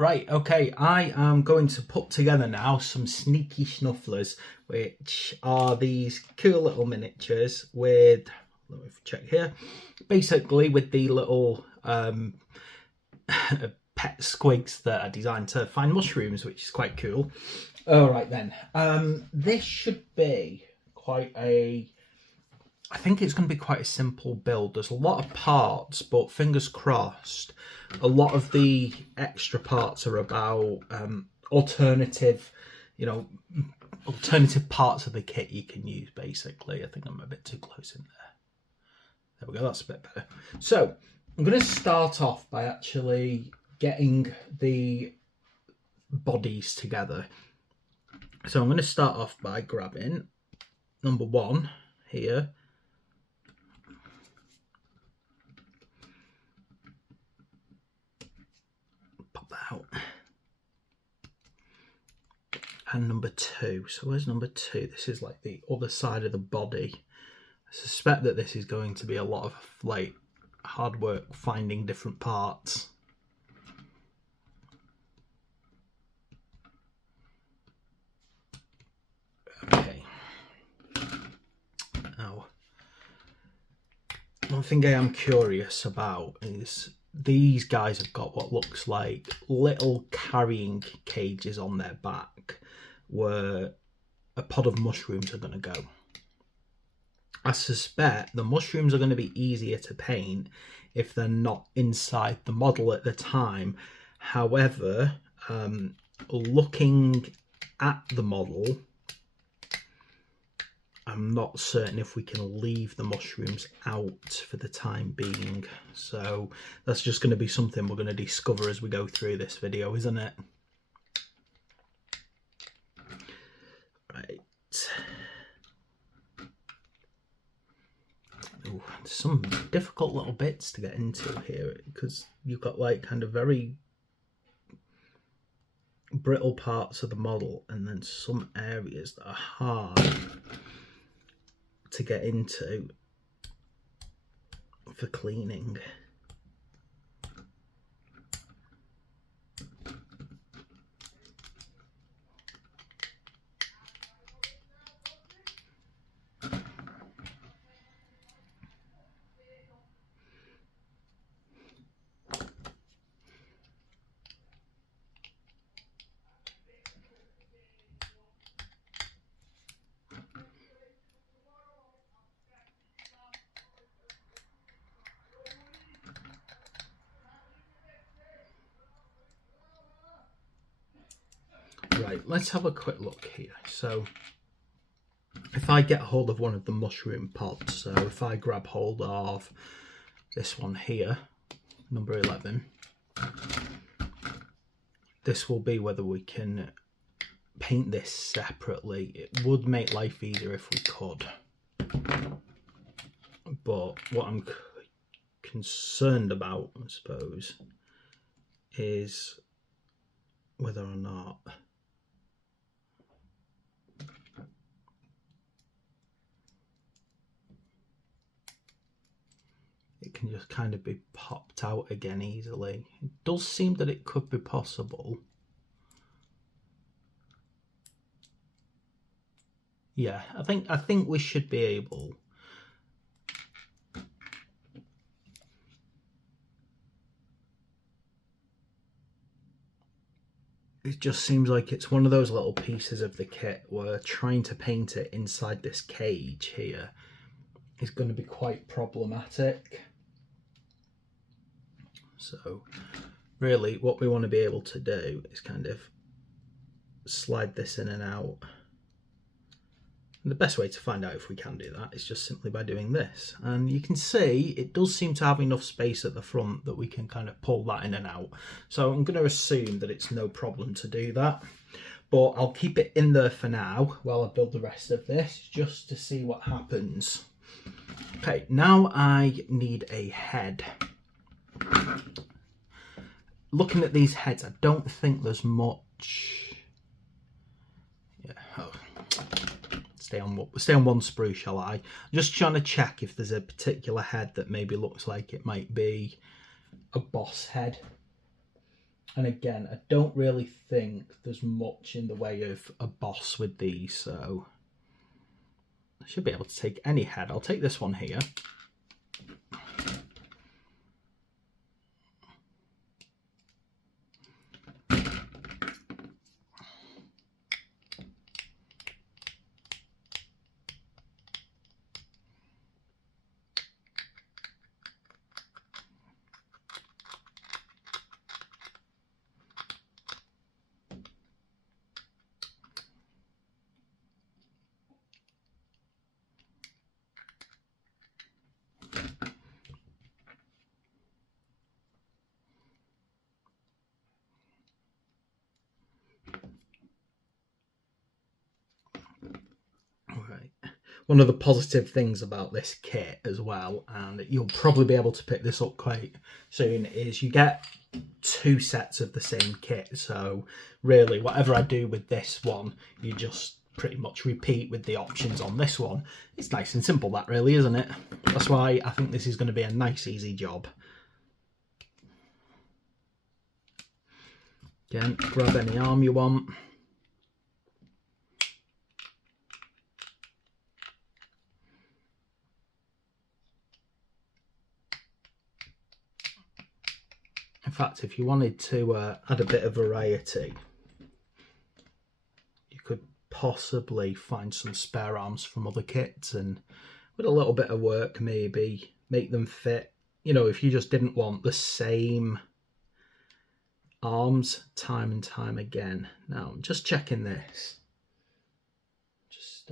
Right, okay, I am going to put together now some sneaky snufflers, which are these cool little miniatures with, let me check here, basically with the little pet squigs that are designed to find mushrooms, which is quite cool. All right then, this should be quite I think it's going to be quite a simple build. There's a lot of parts, but fingers crossed, a lot of the extra parts are about alternative parts of the kit you can use, basically. I think I'm a bit too close in there. There we go, that's a bit better. So, I'm going to start off by actually getting the bodies together. So I'm going to start off by grabbing number one here. Out. And number two. So where's number two? This is like the other side of the body. I suspect that this is going to be a lot of like hard work finding different parts. Okay. Now, one thing I am curious about is these guys have got what looks like little carrying cages on their back where a pod of mushrooms are going to go. I suspect the mushrooms are going to be easier to paint if they're not inside the model at the time. However, looking at the model, I'm not certain if we can leave the mushrooms out for the time being. So that's just going to be something we're going to discover as we go through this video, isn't it? Right. Ooh, there's some difficult little bits to get into here because you've got like kind of very brittle parts of the model and then some areas that are hard to get into for cleaning. Right, let's have a quick look here. So if I get hold of one of the mushroom pods, so if I grab hold of this one here, number 11, this will be whether we can paint this separately. It would make life easier if we could, but what I'm concerned about, I suppose, is whether or not it can just kind of be popped out again easily. It does seem that it could be possible. Yeah, I think we should be able. It just seems like it's one of those little pieces of the kit where trying to paint it inside this cage here is going to be quite problematic. So really what we want to be able to do is kind of slide this in and out. And the best way to find out if we can do that is just simply by doing this. And you can see it does seem to have enough space at the front that we can kind of pull that in and out. So I'm going to assume that it's no problem to do that. But I'll keep it in there for now while I build the rest of this, just to see what happens. Okay, now I need a head. Looking at these heads, I don't think there's much. Yeah, oh. Stay on one sprue, shall I? I'm just trying to check if there's a particular head that maybe looks like it might be a boss head. And again, I don't really think there's much in the way of a boss with these, so I should be able to take any head. I'll take this one here. One of the positive things about this kit as well, and you'll probably be able to pick this up quite soon, is you get 2 sets of the same kit. So really, whatever I do with this one, you just pretty much repeat with the options on this one. It's nice and simple, that really, isn't it? That's why I think this is going to be a nice, easy job. Again, grab any arm you want. In fact, if you wanted to add a bit of variety, you could possibly find some spare arms from other kits and with a little bit of work maybe make them fit. You know, if you just didn't want the same arms time and time again. Now, I'm just checking this. Just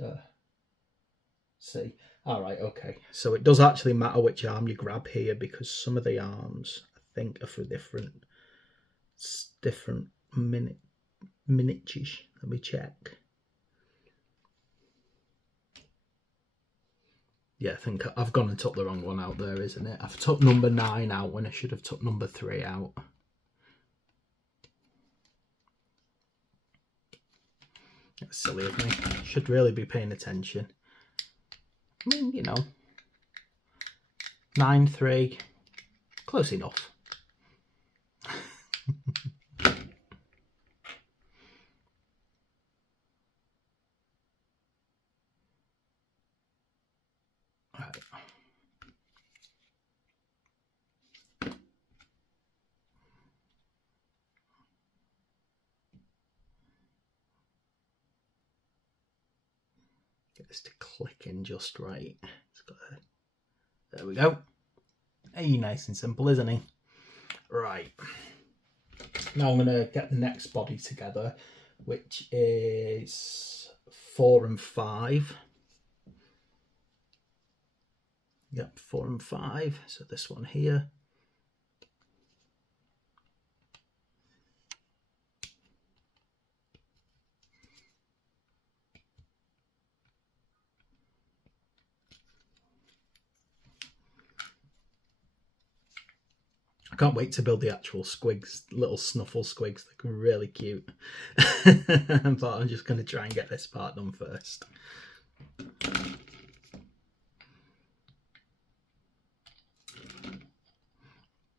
see. All right, okay. So it does actually matter which arm you grab here because some of the arms, I think, are for different miniatures. Let me check. Yeah, I think I've gone and took the wrong one out there, isn't it? I've took number 9 out when I should have took number 3 out. That's silly of me. Should really be paying attention. I mean, you know, 9-3, close enough. Right. Get this to click in just right. There we go. Hey, nice and simple, isn't he? Right. Now I'm going to get the next body together, which is 4 and 5. Yep, 4 and 5. So this one here. I can't wait to build the actual squigs, little snuffle squigs. They're really cute. But I'm just going to try and get this part done first.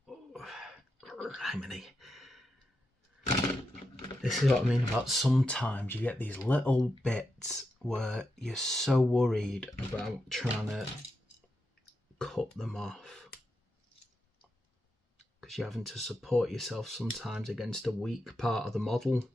Oh, criminy. This is what I mean about sometimes you get these little bits where you're so worried about trying to cut them off. You're having to support yourself sometimes against a weak part of the model.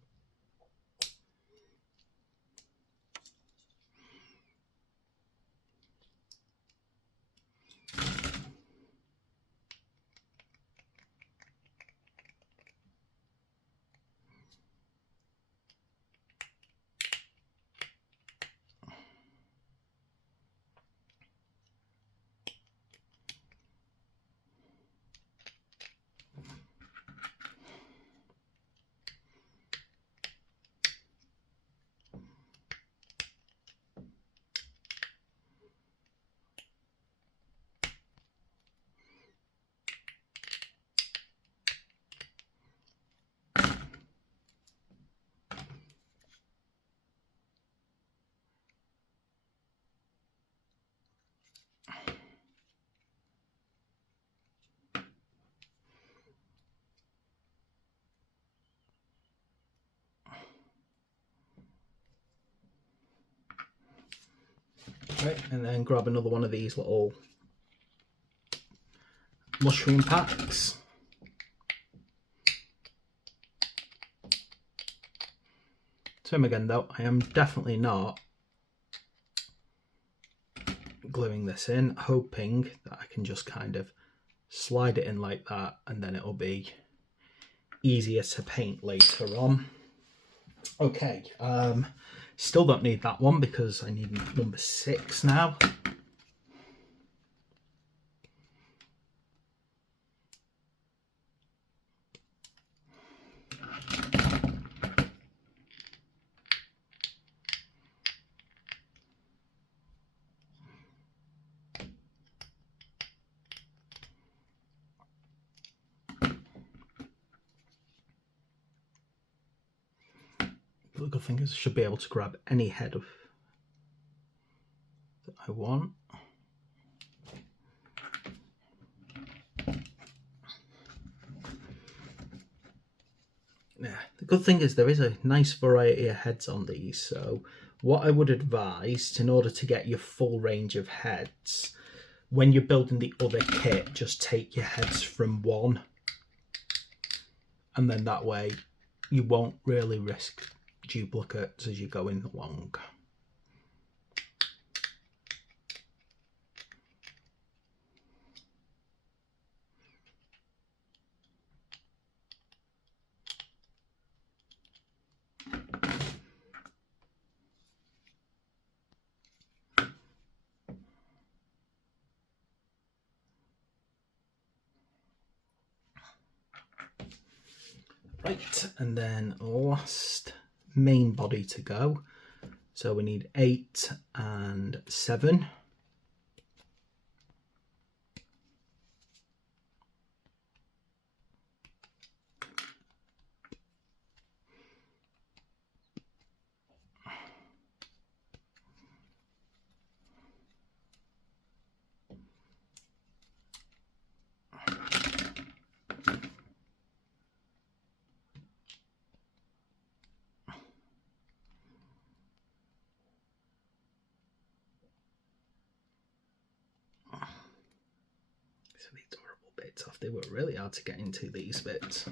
Right, and then grab another one of these little mushroom packs. Same again though, I am definitely not gluing this in, hoping that I can just kind of slide it in like that, and then it'll be easier to paint later on. Okay, still don't need that one because I need number 6 now. The good thing is I should be able to grab any head of that I want. Yeah, the good thing is there is a nice variety of heads on these, so what I would advise, in order to get your full range of heads, when you're building the other kit, just take your heads from one, and then that way you won't really risk duplicates as you're going along. Right, and then last main body to go. So we need 8 and 7. So these horrible bits off, they were really hard to get into, these bits.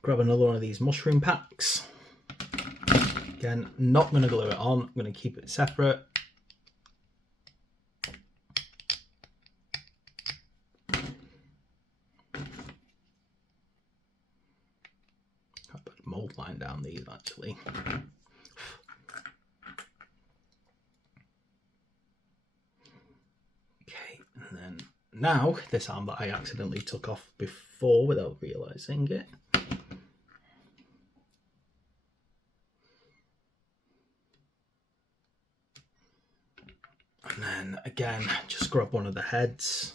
Grab another one of these mushroom packs. Again, not going to glue it on, I'm going to keep it separate. I'll put a mold line down these actually. Okay, and then now this arm that I accidentally took off before without realising it. And then again, just grab one of the heads.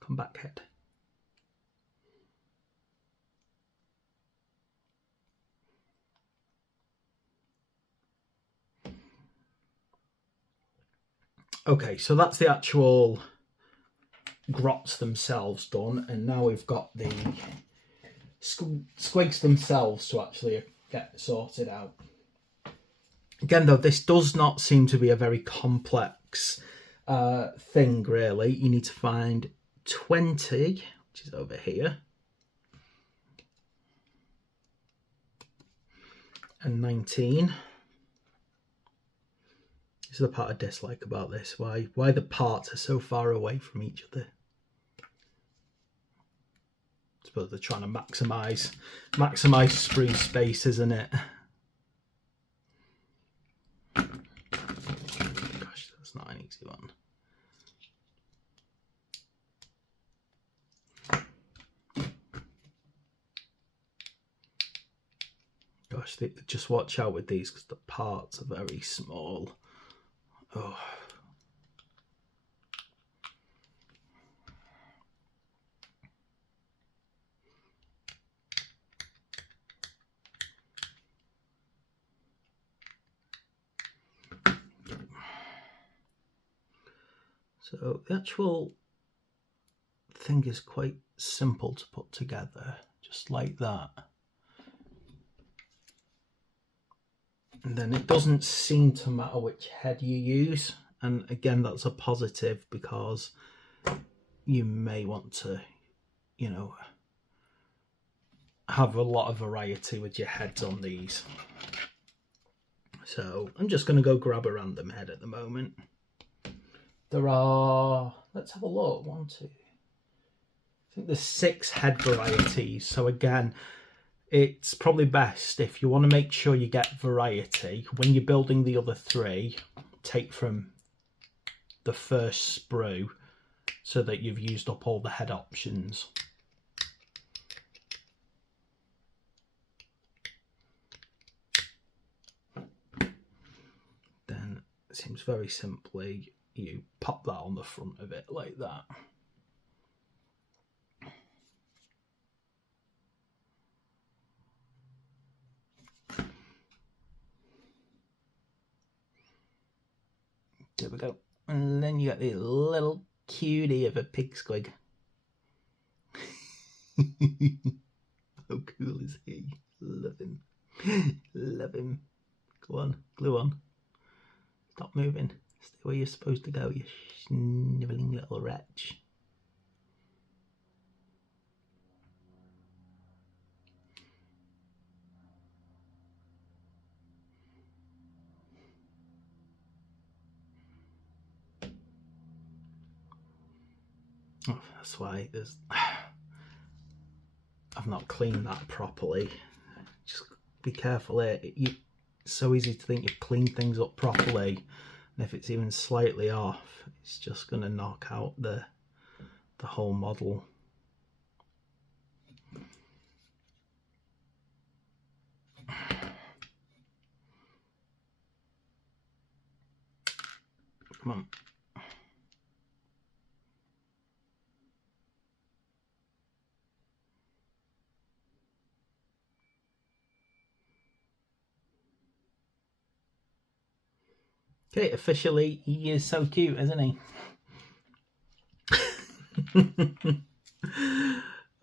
Come back, head. Okay, so that's the actual grots themselves done, and now we've got the squigs themselves to actually get sorted out. Again, though, this does not seem to be a very complex thing, really. You need to find 20, which is over here, and 19. This is the part I dislike about this. Why the parts are so far away from each other. I suppose they're trying to maximise sprue space, isn't it? Gosh, that's not an easy one. Gosh, just watch out with these because the parts are very small. Oh. So the actual thing is quite simple to put together, just like that. And then it doesn't seem to matter which head you use. And again, that's a positive because you may want to, you know, have a lot of variety with your heads on these. So I'm just going to go grab a random head at the moment. There are, let's have a look, 1, 2. I think there's 6 head varieties. So again, it's probably best if you want to make sure you get variety. When you're building the other 3, take from the first sprue so that you've used up all the head options. Then it seems very simply you pop that on the front of it like that. There we go. And then you got the little cutie of a pig squig. How cool is he? Love him. Love him. Go on, glue on. Stop moving. Stay where you're supposed to go, you snivelling little wretch. Oh, that's why there's... I've not cleaned that properly. Just be careful here. It's so easy to think you've cleaned things up properly, and if it's even slightly off, it's just going to knock out the whole model. Come on. Okay, officially, he is so cute, isn't he?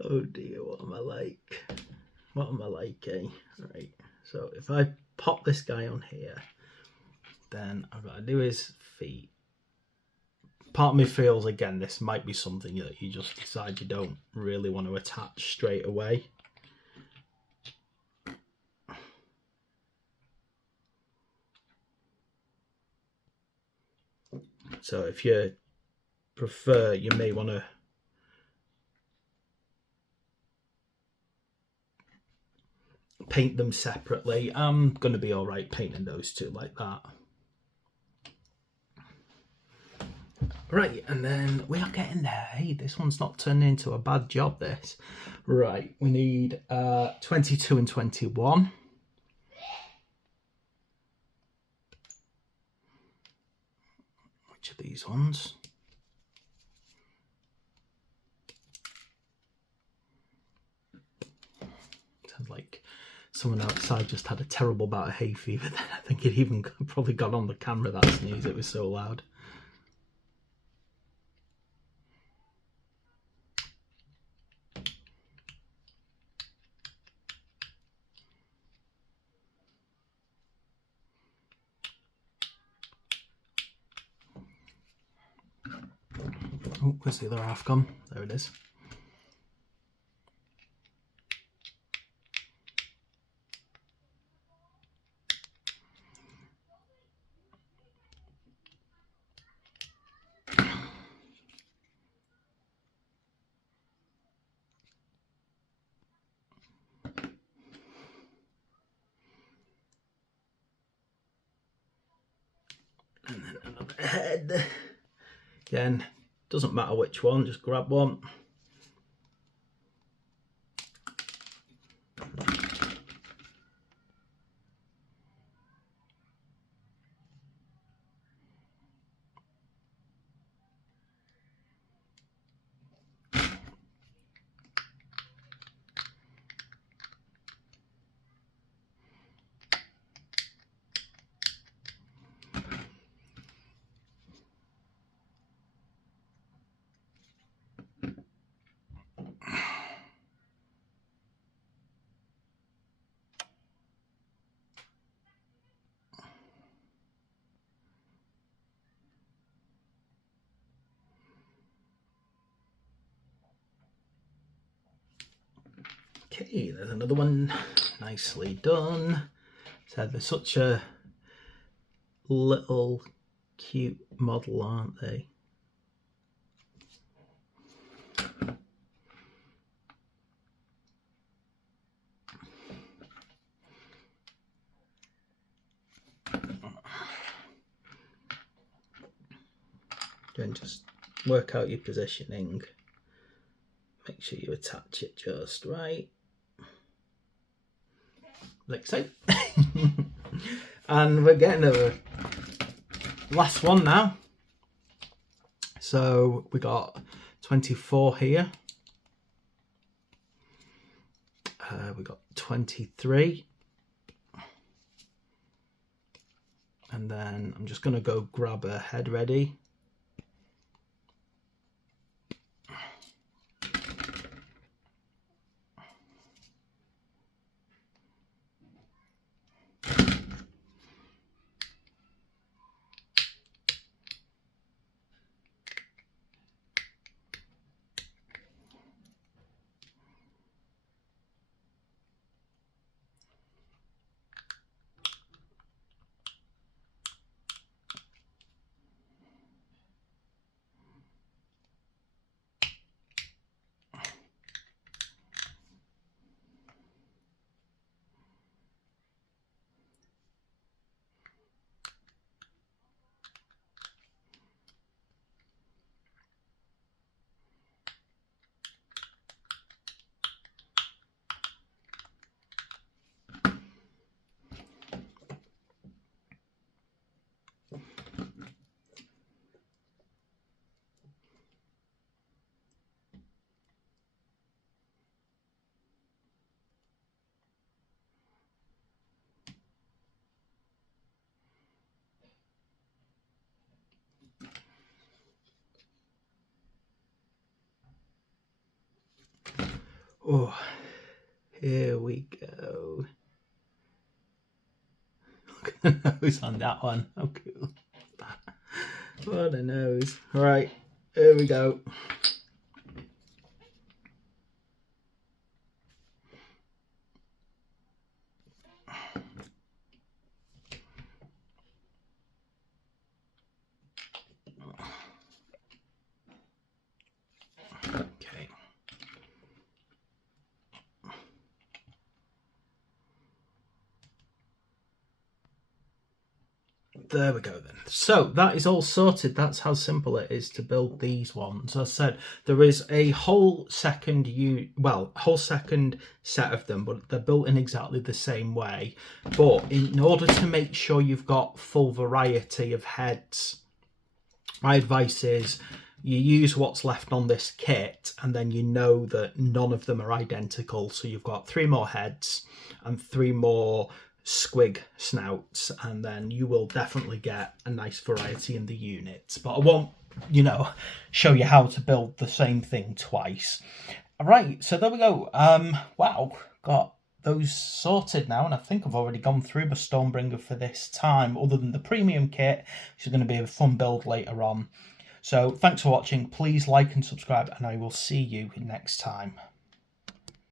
Oh dear, what am I like? What am I like, eh? Right, so if I pop this guy on here, then I've got to do his feet. Part of me feels, again, this might be something that you just decide you don't really want to attach straight away. So if you prefer, you may want to paint them separately. I'm going to be all right painting those two like that. Right, and then we are getting there. Hey, this one's not turning into a bad job, this. Right, we need 22 and 21. Which are these ones? Sounds like someone outside just had a terrible bout of hay fever then. I think it even probably got on the camera, that sneeze. It was so loud. Oh, where's the other half gone? There it is. And then another head. Again, doesn't matter which one, just grab one. Okay, there's another one. Nicely done. So they're such a little cute model, aren't they? Then just work out your positioning. Make sure you attach it just right. Like so. And we're getting to the last one now. So we got 24 here. We got 23. And then I'm just going to go grab a head ready. Oh, here we go. Look at the nose on that one. How cool. What a nose. Right, here we go. Okay. There we go then. So that is all sorted. That's how simple it is to build these ones. As I said, there is a whole second set of them, but they're built in exactly the same way. But in order to make sure you've got full variety of heads, my advice is you use what's left on this kit, and then you know that none of them are identical. So you've got 3 more heads and 3 more squig snouts, and then you will definitely get a nice variety in the units. But I won't, show you how to build the same thing twice. All right, so there we go. Wow, got those sorted now, and I think I've already gone through my Stormbringer for this time, other than the premium kit, which is going to be a fun build later on. So thanks for watching. Please like and subscribe, and I will see you next time.